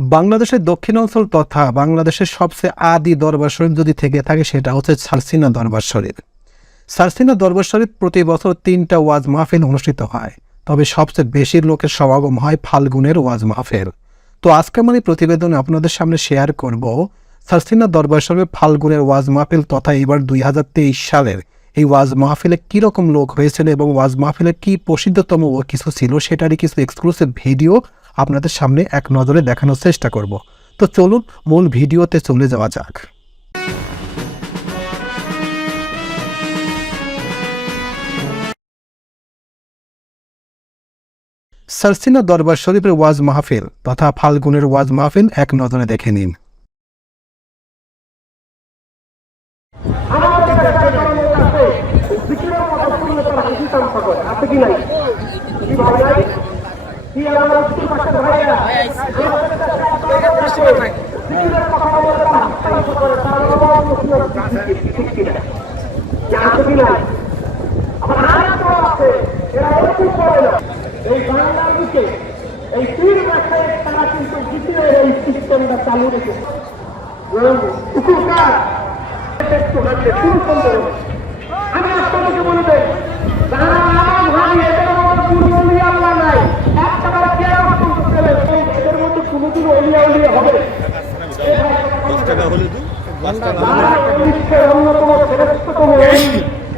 বাংলাদেশের দক্ষিণাঞ্চল তথা বাংলাদেশের সবচেয়ে আদি দরবার শরীফ যদি থেকে থাকে, সেটা হচ্ছে সারসিনা দরবার শরীফ। সারসিনা দরবার শরীফ প্রতি বছর তিনটা ওয়াজ মাহফিল অনুষ্ঠিত হয়। তবে সবচেয়ে বেশি লোকের সমাগম হয় ফাল্গুনের ওয়াজ মাহফিল। তো আজকে আমি এই প্রতিবেদনে আপনাদের সামনে শেয়ার করব সারসিনা দরবার শরীফ ফাল্গুনের ওয়াজ মাহফিল তথা এবার দুই হাজার তেইশ সালের এই ওয়াজ মাহফিলে কীরকম লোক হয়েছিল এবং ওয়াজ মাহফিলের কী প্রসিদ্ধতম কিছু ছিল, সেটারই কিছু এক্সক্লুসিভ ভিডিও আপনাদের সামনে এক নজরে দেখানোর চেষ্টা করব। তো চলুন মূল ভিডিওতে চলে যাওয়া যাক। সারসিনা দরবার শরীফের ওয়াজ মাহফিল তথা ফাল্গুনের ওয়াজ মাহফিল এক নজরে দেখে নিন। আছে। কি নাই? এই বাংলার দিকে এই পীর ব্যবসায়ী তারা কিন্তু বিক্রির এই সিস্টেমটা চালু রেখেছে আমি আপনাদেরকে বলে দেই যারা নামাজ ভাঙি এদের মধ্যে কোনো অলিয়া আল্লাহ নাই একটা বার কেরাম করতেছিলেন এদের মধ্যে কোনোদিন অলিয়া উলিয়া হবে যারা বিশ্বের অন্যতম শ্রেষ্ঠতম অলি,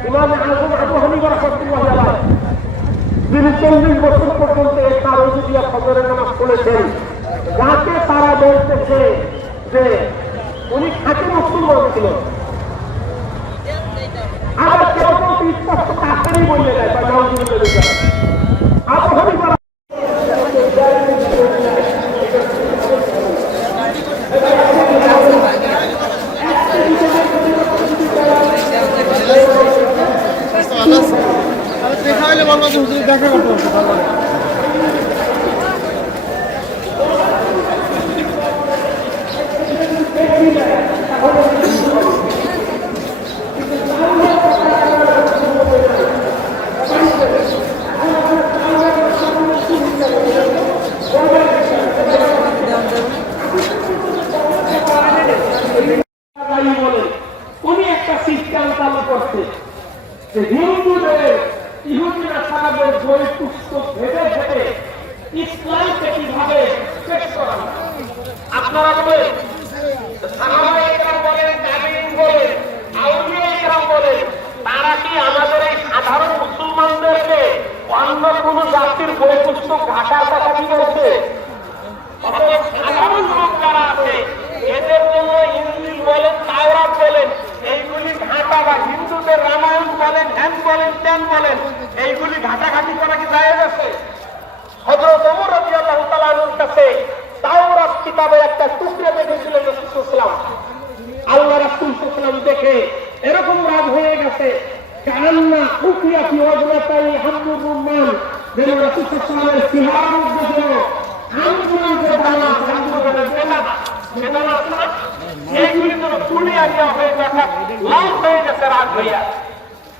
ইমাম আজম আবু হানিফা রাহমাতুল্লাহ আলাইহি, যিনি চল্লিশ বছর পর্যন্ত নামাজ পড়েছেন যাকে তারা বলতেছে যে উনি খাঁটি মুসলমান ছিলেন আবার কেউ কেউ স্পষ্ট কাছেরই বলে দেয় বা নাউজুবিল্লাহ বলে দেয়। আবু হানিফা দেখা করতে হবে তারপরে রাই বলেন উনি একটা সিস্টেম চালু করছে যে হিন্দুদের ইহুদিরা সারাদের বই পুস্তক ভেবে ভেবে ইসলামকে কীভাবে শেষ করা যায়। তারা কি আমাদের সাধারণ মুসলমানদেরকে অন্য সাধারণ লোক যারা আছে, এদের জন্য ইঞ্জিল বলেন, তাওরাত বলেন, এইগুলি ঘাটা বা হিন্দুদের রামায়ণ বলেন হ্যান বলেন ত্যান বলেন, এইগুলি ঘাটাঘাটি করা কি যায় গেছে হজরত ওমর রাদিয়াল্লাহু তাআলার কাছে তাওরাত কিতাবে একটা টুকরো দেখেছিলেন রাসূলুল্লাহ আল্লাহ রাসূল সাল্লাল্লাহু দেখে এরকম রাগ হয়ে গেছে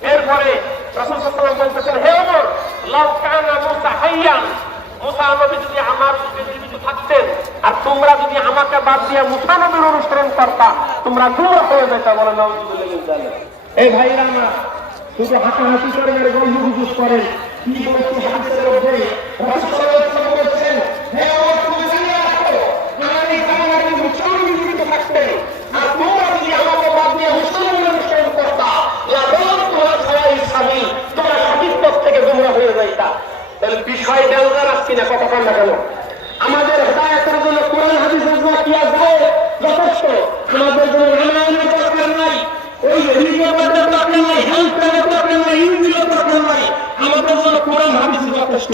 এরপরে যদি আমার জীবিত থাকতেন আর তোমরা যদি আমাকে বাদ দিয়ে মুসা নবীর অনুসরণ করতা, তোমরা দূর হয়ে যেতে বলে এই ভাইরা আমার, শুধু হাঁটাহাঁটি করেন আর গল্প গুজব করেন। কি বলছি হাদিসের মধ্যে রাসূল সাল্লাল্লাহু আলাইহি ওয়াসাল্লাম বলেছেন হে ওমর তুমি জানিয়ে রাখো আমার এই জামানায় মুসা নবী জীবিত থাকতেন আর তোমরা যদি আমাকে বাদ দিয়ে মুসা নবীর অনুসরণ করতা লাভবান তোমার ছায়া স্বামী তোমরা সঠিক পথ থেকে গুমরা হয়ে যাইতা তাহলে বিষয় দেওয়া রাখছি না কথা কন না কেন আমাদের হেদায়তের জন্য কোরআন হাদিস আজমা কি আসবে যথেষ্ট আমাদের জন্য রামায়ণের দরকার নাই ওই রিলিজিয়নের দরকার নাই হেলথের দরকার নাই ইঞ্জিনের দরকার নাই আমাদের জন্য কোরআন হাদিস যথেষ্ট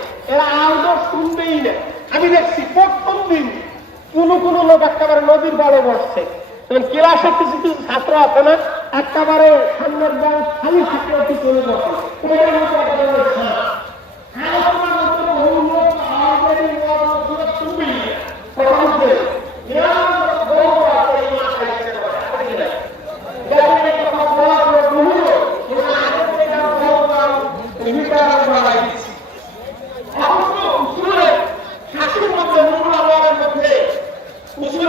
এরা আউটডোর শুনবেই না আমি দেখছি প্রথম দিন কোন কোন লোক একেবারে নদীর বারে বসছে। কারণ ক্লাসের কিছু কিছু ছাত্র আছে না, একেবারে সামনের ব্যাগ খালি শিক্ষার্থী চলে বসে এদের মধ্যে একেবারে ছাড়। আলোচনার মধ্যে বহু লোক already মনোযোগ তুমি। কথা বলছে, নিরানব্বই বহু আছে এই মাথায় এসে বসে, আছে কি না? যেমন এই কথা বলা হলো বহু লোক, কিন্তু আগের থেকে আমরা বহু লোক ভূমিকা বাড়াই দিচ্ছি। এখন তো উসুলের শাসির মধ্যে নুরুল আলমের মধ্যে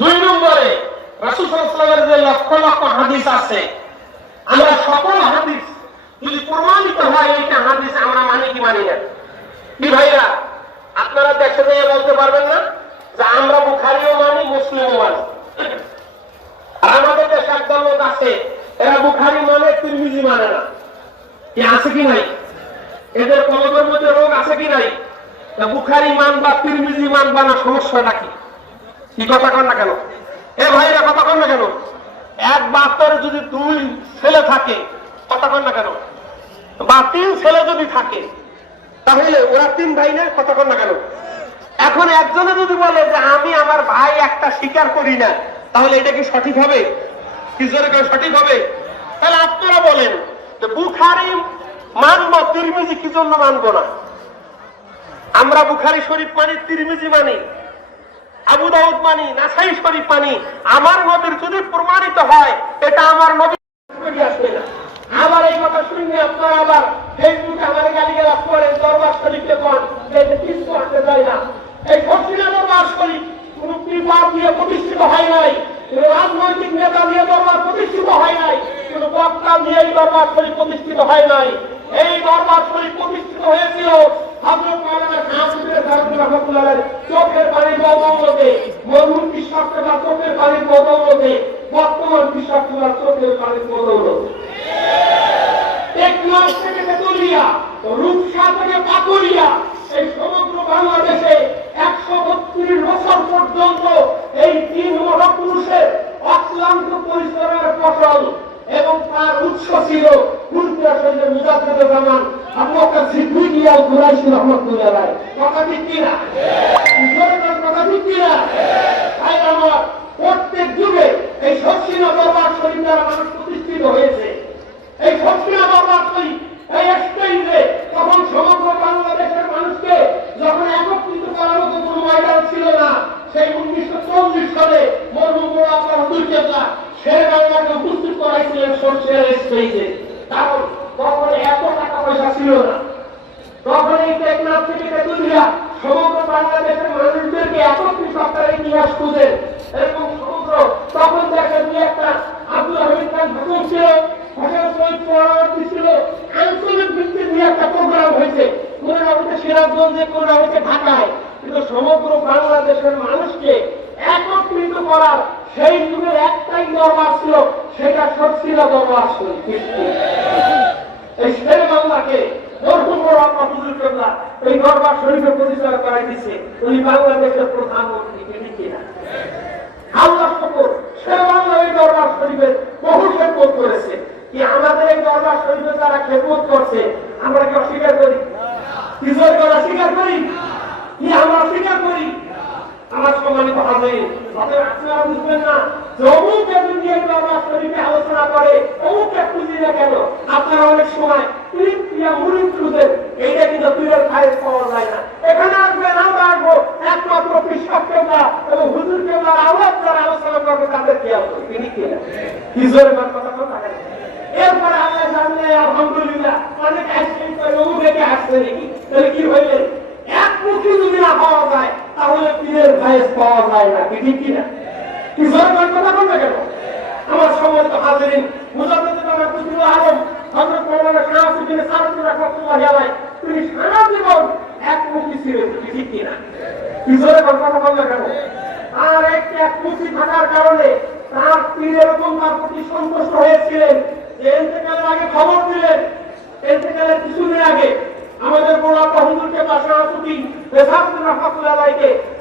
দুই নম্বরে রাসূল সাল্লাল্লাহু যে লক্ষ লক্ষ হাদিস আছে। আমরা সকল হাদিস যদি প্রমাণিত হয়, এইটা হাদিস আমরা মানি কি মানি না। কি ভাইরা আপনারা দেখে দিয়ে বলতে পারবেন না যে আমরা বুখারিও মানি, মুসলিমও মানি। আর আমাদের দেশে একদল লোক আছে, এরা বুখারি মানে তিরমিজি মানে না। আছে কি নাই? এদের কলমের মধ্যে রোগ আছে কি নাই? বুখারি মান বা তিরমিজি মান বা না সমস্যাটা কি? কি কথা কন না কেন? এ ভাইরা, কথা কন না কেন? এক বাচ্চার যদি দুই ছেলে থাকে, কথা কন না কেন? বা তিন ছেলে যদি থাকে, তাহলে ওরা তিন ভাই না, কথা কন না কেন? এখন একজনে যদি বলে যে আমি আমার ভাই একটা স্বীকার করি না, তাহলে এটা কি সঠিক হবে? কি জোরে সঠিক হবে? তাহলে আপনারা বলেন যে বুখারি মানবো তিরমিজি কি জন্য মানবো না? আমরা বুখারি শরীফ মানি, তিরমিজি মানি, আবু দাউদ মানি, নাসাই শরীফ মানি, আমার নবীর যদি প্রমাণিত হয়, এটা আমার নবী আসবে না। আবার এই কথা শুনে আপনারা আবার ফেসবুকে আমার গালি গালাজ করেন, দরবার শরীফকে কোন কিছু করতে যায় না। এই ফসিলা দরবার শরীফ কোন কৃপা দিয়ে প্রতিষ্ঠিত হয় নাই রাজনৈতিক নেতা নিয়ে দরবার প্রতিষ্ঠিত হয় নাই, কোন বক্তা দিয়ে এই দরবার শরীফ প্রতিষ্ঠিত হয় নাই। এই দরবার শরীফ প্রতিষ্ঠিত হয়েছিল হযরত চোখের পানি বদৌলতে মরহুম বিশ্বাস চোখের পানি বদৌলতে বর্তমান কৃষকরা চোখের পানি বদৌলতে টেকনাফ থেকে তেতুলিয়া রূপসা থেকে পাকুলিয়া এই সমগ্র বাংলাদেশে একশো বত্রিশ বছর পর্যন্ত এই তিন মহাপুরুষের অক্লান্ত পরিশ্রমের ফসল এবং তার উৎস ছিল কুলপিয়া শহীদের মুজাদ্দেদ জামান আবু বকর সিদ্দিকিয়া কুরাইশি রহমতুল্লাহ রায় কথা ঠিক কিনা ঈশ্বরের কথা ঠিক কিনা তাই আমার প্রত্যেক যুগে এই শর্ষিনা দরবার শরীফ দ্বারা মানুষ প্রতিষ্ঠিত হয়েছে এই শর্ষিনা দরবার শরীফ এই স্টেজে তখন সমগ্র বাংলাদেশের মানুষকে যখন একত্রিত করার মতো কোনো ময়দান ছিল না সেই উনিশশো চল্লিশ সালে মরহুম বড় আপনার কেবলা শের বাংলাকে উপস্থিত করাইছিলেন সরষের স্টেজে কারণ তখন এত টাকা পয়সা ছিল না। তখন এই টেকনাফ থেকে সমগ্র বাংলাদেশের মানুষদেরকে একত্রিত সরকারের ইতিহাস খুঁজে এবং সমগ্র তখন দেখা দুই একটা আব্দুল হামিদ খান হুকুম ছিল আঞ্চলিক ভিত্তিক দুই একটা প্রোগ্রাম হয়েছে। কোনো সিরাজগঞ্জে, কোনো ঢাকায়। কিন্তু সমগ্র বাংলাদেশের মানুষকে একত্রিত করার সেই যুগের একটাই দরবার ছিল, সেটা সচ্ছিলা দরবার ছিল এই শের বাংলাকে এই দরবার শরীফে পরিচয় করাই দিছে। উনি বাংলাদেশের প্রধানমন্ত্রী কিনা? আমরা কি অস্বীকার করি? কি জোর করে অস্বীকার করি? একমাত্র কৃষক কেবলা এবং হুজুর আলোচনা করব, তাদের কি? কথা কথা এরপরে আল্লাহ জানলে আলহামদুলিল্লাহ, অনেক করে, অমুক আসছে কি হইলে এক মুখী যদি না পাওয়া যায় তাহলে ভাইস পাওয়া যায় না, কি ঠিক কিনা? কি জোর করে কথা বলবে কেন? আমার সমস্ত হাজিরিন মুজাদ্দিদ বাবা কুতুবুল আলম, হযরত মাওলানা শাহ হুসেন সারুদ্দিন রাহমাতুল্লাহি আলাইহি, তিনি সারা জীবন একমুখী ছিলেন, কি ঠিক কিনা? কি জোরে কথা বললে কেন? তার একটি একমুখী থাকার কারণে তার পীর এরকম তার প্রতি সন্তুষ্ট হয়েছিলেন। যে এতেকালের আগে খবর দিলেন, এতেকালের কিছুদিন আগে আমাদের বড় আপা হুজুরকে পাশে আসুতি বেসাবুল রহমাতুল্লাহ আলাইকে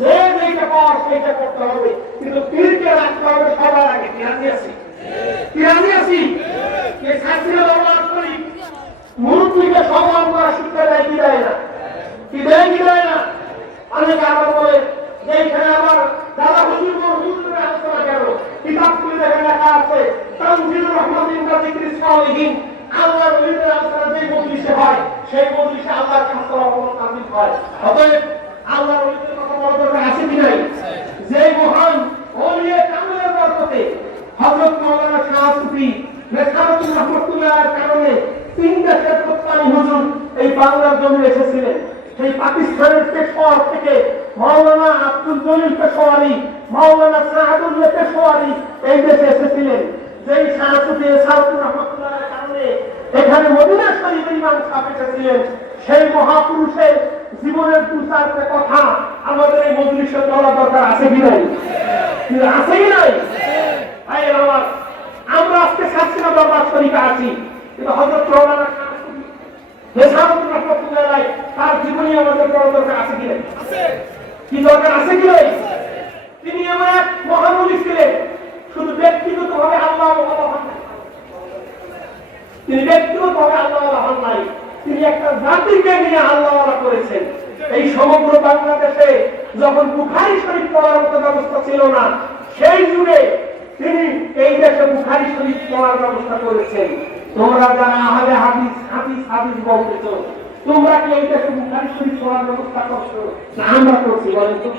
যে যেটা পাওয়া সেইটা করতে হবে। কিন্তু পীরকে রাখতে হবে সবার আগে। কি রাজি আছি কি এই শাস্ত্রীয় দরবার করি। মুরব্বীকে সম্মান করা শিক্ষা দেয় কি দেয় না? কি দেয় কি দেয় না? অনেকে আবার বলে, যে এখানে আমার সেই মজলিসে আল্লাহর খাস রহমত হয়। অতএব আল্লাহর ওলিদের কথা বড় মাওলানা এই বাংলার জমি এসেছিলেন। সেই পাকিস্তানের পেশোয়ার থেকে মাওলানা পেশোয়ারি এই দেশে এসেছিলেন যেই সাহায্যে সাহাদুর রহমতুল্লাহর কারণে এখানে মদিনা শরীফের ইমাম সাহেব এসেছিলেন সেই মহাপুরুষের জীবনের দু চারটে কথা আমাদের এই মজলিসে বলা দরকার আছে কি নাই কি আছে কি নাই ভাইয়ের আমার আমরা আজকে সাতশিনা দরবার শরীফে আছি কিন্তু হজরত মৌলানা শাহ সুফি নেশামুদ্দিন রহমতুল্লাহ আলাই তার আমাদের বড় দরকার আছে কি নাই? কি দরকার আছে কি নাই? তিনি এমন এক মহামুলি ছিলেন। শুধু ব্যক্তিগত ভাবে আল্লাহ তিনি ব্যক্তিগত ভাবে আল্লাহ নাই। তিনি একটা জাতিকে নিয়ে আল্লাহ করেছেন। এই সমগ্র বাংলাদেশে যখন বুখারি শরীফ পড়ার মতো ব্যবস্থা ছিল না সেই যুগে তিনি এই দেশে বুখারি শরীফ পড়ার ব্যবস্থা করেছেন। তোমরা যারা আহলে হাদিস হাদিস হাদিস বলতেছ তোমরা কি এই দেশে বুখারি শরীফ ব্যবস্থা করছ? না, আমরা করছি, বলেন তো।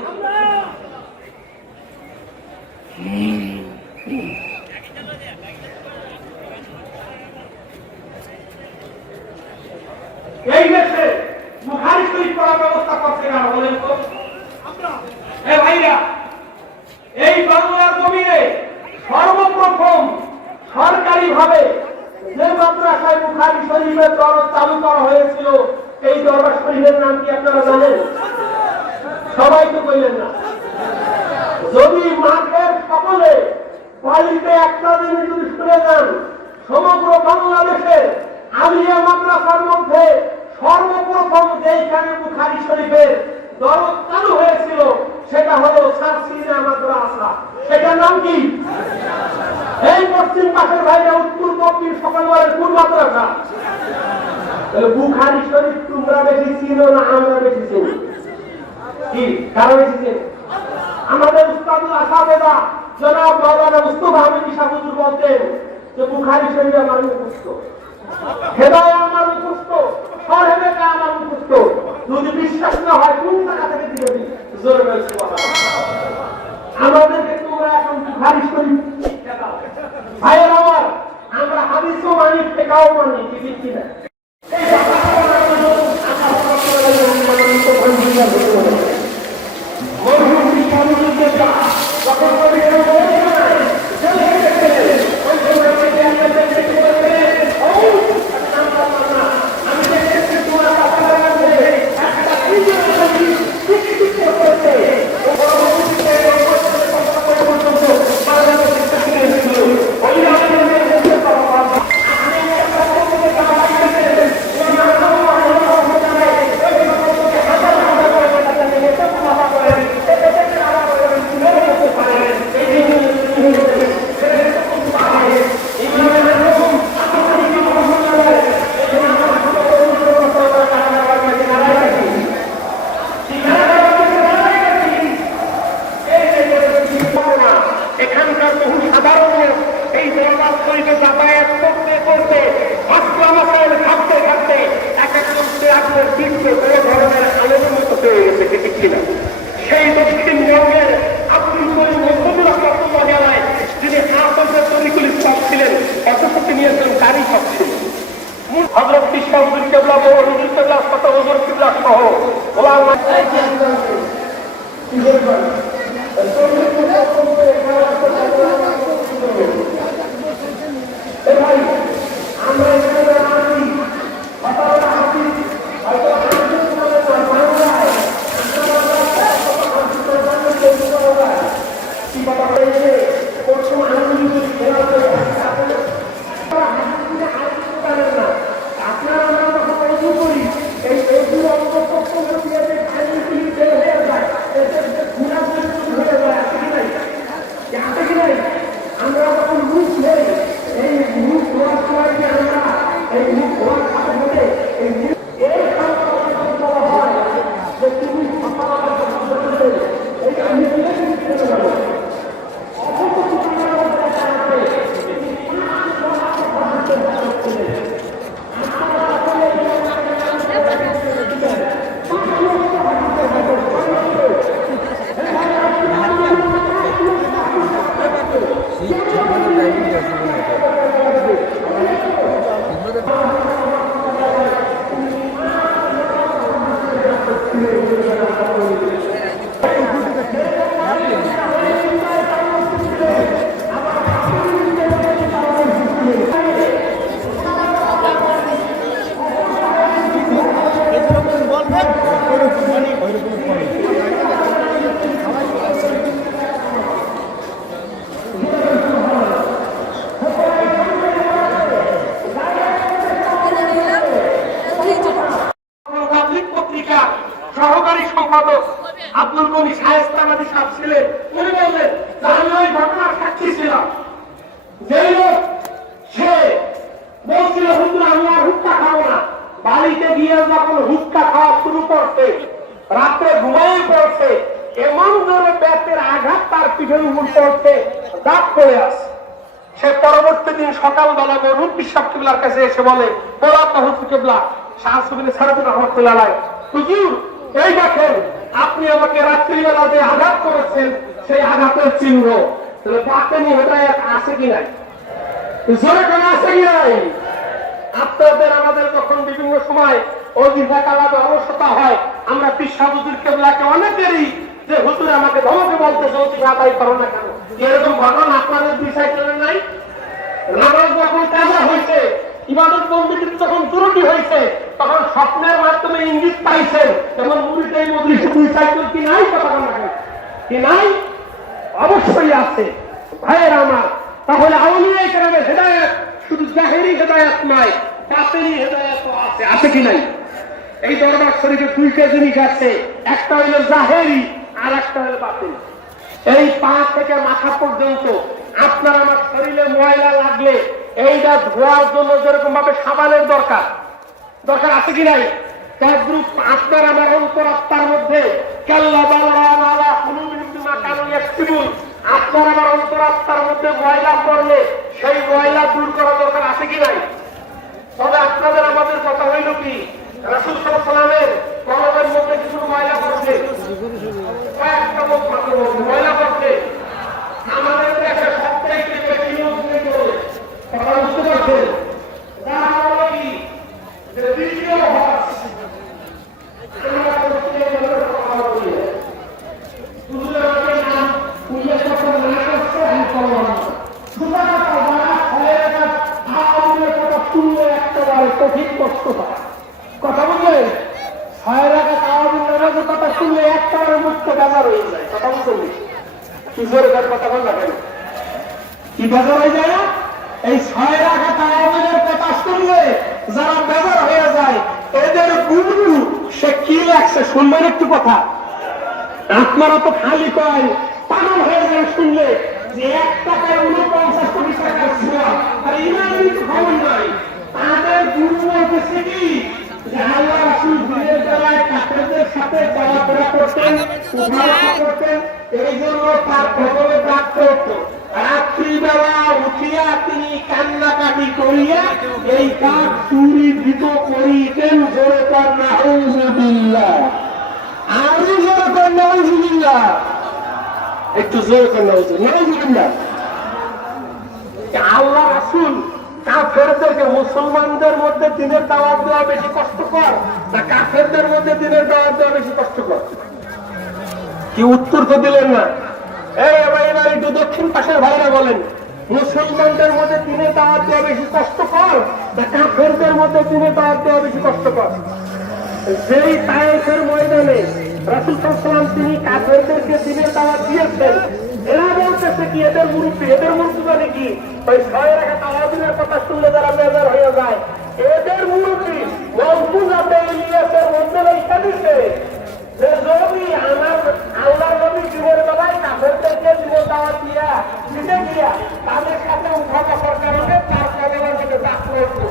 এই দেশে বুখারি শরীফ পড়ার ব্যবস্থা করছে না বলেন তো। এ ভাইরা, এই বাংলার জমিনে সর্বপ্রথম সরকারি ভাবে যে মাদ্রাসায় বুখারি শরীফের দরজ চালু করা হয়েছিল। এই দরবার শরীফের নাম কি আপনারা জানেন? সবাই তো বললেন না। যদি মাঠের সকলে বাড়িতে একটা দিন যদি শুনে যান, সমগ্র বাংলাদেশে আলিয়া মাদ্রাসার মধ্যে সর্বপ্রথম যেইখানে বুখারি শরীফের দরদ চালু হয়েছিল, সেটা হলো সারসিনা মাদ্রাসা। সেটার নাম কি? এই পশ্চিম পাশের ভাইরা উত্তর কোন তাহলে বুখারি শরীফ তোমরা বেশি চিনো না আমরা বেশি চিনি? কি? বেশি চিনি? আমাদের জনাব মাওলানা মুস্তফা বলতেন যে বুখারি শরীফ আমার মুখস্থ। আমার মুখস্থ। আমার মুখস্থ। যদি বিশ্বাস না হয়, কোন টাকা থেকে জোরে বলে। আমাদেরকে তোমরা এখন বুখারি শরীফ ভাইয়ের আমরা হাদিসও মানি ফেকাও মানি ঠিক কিনা মরহুম যা যখন এসে বলে এই দেখেন, আপনি আমাকে রাত্রিবেলা যে আঘাত করেছেন, সেই আঘাতের চিহ্ন। তাহলে কি নাই? জোরে কি নাই? আপনাদের, আমাদের যখন বিভিন্ন সময় অবসতা হয়, আমরা নাই? নামাজ যখন কাজা হয়েছে ইবাদত বন্দীর যখন ত্রুটি হয়েছে, তখন স্বপ্নের মাধ্যমে ইঙ্গিত পাইছেন যেমন মুড়িতে এই দুই সাইকেল কি নাই কথা যায় কি নাই? অবশ্যই আছে। ভাইয়ের আমার, তাহলে আউলিয়া কেরামের হেদায়ত শুধু জাহেরি হেদায়ত নয় বাতেরি হেদায়ত আছে। আছে কি নাই? এই দরবার শরীফে দুইটা জিনিস আছে, একটা হইল জাহেরি আর একটা হইল বাতেরি এই পা থেকে মাথা পর্যন্ত আপনার আমার শরীরে ময়লা লাগলে এইটা ধোয়ার জন্য যেরকম ভাবে সাবানের দরকার। দরকার আছে কি নাই? আমার মধ্যে আমার মধ্যে ময়লা পড়লে ময়লা দূর করা দরকার আছে কি নাই? তবে আপনাদের আমাদের কথা হইল কি? মধ্যে কিছু ময়লা পড়ছে? ময়লা পড়ছে। আমাদের দেয় পাগল হয়ে যান শুনলে যে এক টাকায় উনপঞ্চাশ কোটি টাকার ছোঁয়া আর ইমান কিন্তু খবর তাদের গুরু বলতেছে কি? উঠিয়া তিনি কান্নাকাটি করিয়া এই কাজ চুরি দিত করিতেন, জোরে আরও জোর তার একটু জোরে কর নাউজুবিল্লাহ নাউজুবিল্লাহ। আল্লাহ রাসূল কাফেরদেরকে মুসলমানদের মধ্যে দিনের দাওয়াত দেওয়া বেশি কষ্টকর না কাফেরদের মধ্যে দিনের দাওয়াত দেওয়া বেশি কষ্টকর? কি উত্তর তো দিলেন না? এই এবার এবার একটু দক্ষিণ পাশের ভাইরা বলেন, মুসলমানদের মধ্যে দিনের দাওয়াত দেওয়া বেশি কষ্টকর না কাফেরদের মধ্যে দিনের দাওয়াত দেওয়া বেশি কষ্টকর? যেই তায়েফের ময়দানে রাসুল সাল্লাম তিনি, কাফেরদেরকে দিনের দাওয়াত দিয়েছেন। এরা বলতেছে কি, এদের মুরব্বী এদের মুরব্বী মানে কি? ওই ছয় রাখা তাওয়াদিনের কথা শুনলে যারা বেজার হয়ে যায়। এদের মুরব্বী মজবুজাতে ইলিয়াসের মধ্যে লেখা দিছে যে যদি আমার আল্লাহ নবী দিনের বেলায় কাফেরদেরকে দিনের দাওয়াত দিয়া দিতে গিয়া তাদের সাথে উঠা বসার কারণে তার কবলের মধ্যে দাখ করতো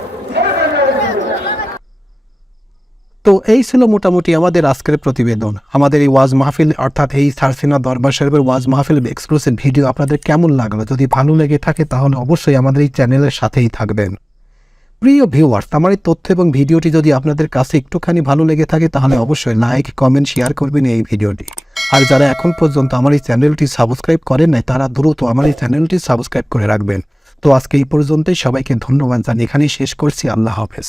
তো এই ছিল মোটামুটি আমাদের আজকের প্রতিবেদন। আমাদের এই ওয়াজ মাহফিল অর্থাৎ এই সারসিনা দরবার সাহেবের ওয়াজ মাহফিল এক্সক্লুসিভ ভিডিও আপনাদের কেমন লাগল? যদি ভালো লেগে থাকে তাহলে অবশ্যই আমাদের এই চ্যানেলের সাথেই থাকবেন। প্রিয় ভিউয়ার্স আমার এই তথ্য এবং ভিডিওটি যদি আপনাদের কাছে একটুখানি ভালো লেগে থাকে তাহলে অবশ্যই লাইক কমেন্ট শেয়ার করবেন এই ভিডিওটি। আর যারা এখন পর্যন্ত আমার এই চ্যানেলটি সাবস্ক্রাইব করেন নাই, তারা দ্রুত আমার এই চ্যানেলটি সাবস্ক্রাইব করে রাখবেন। তো আজকে এই পর্যন্তই, সবাইকে ধন্যবাদ জানিয়ে এখানেই শেষ করছি। আল্লাহ হাফেজ।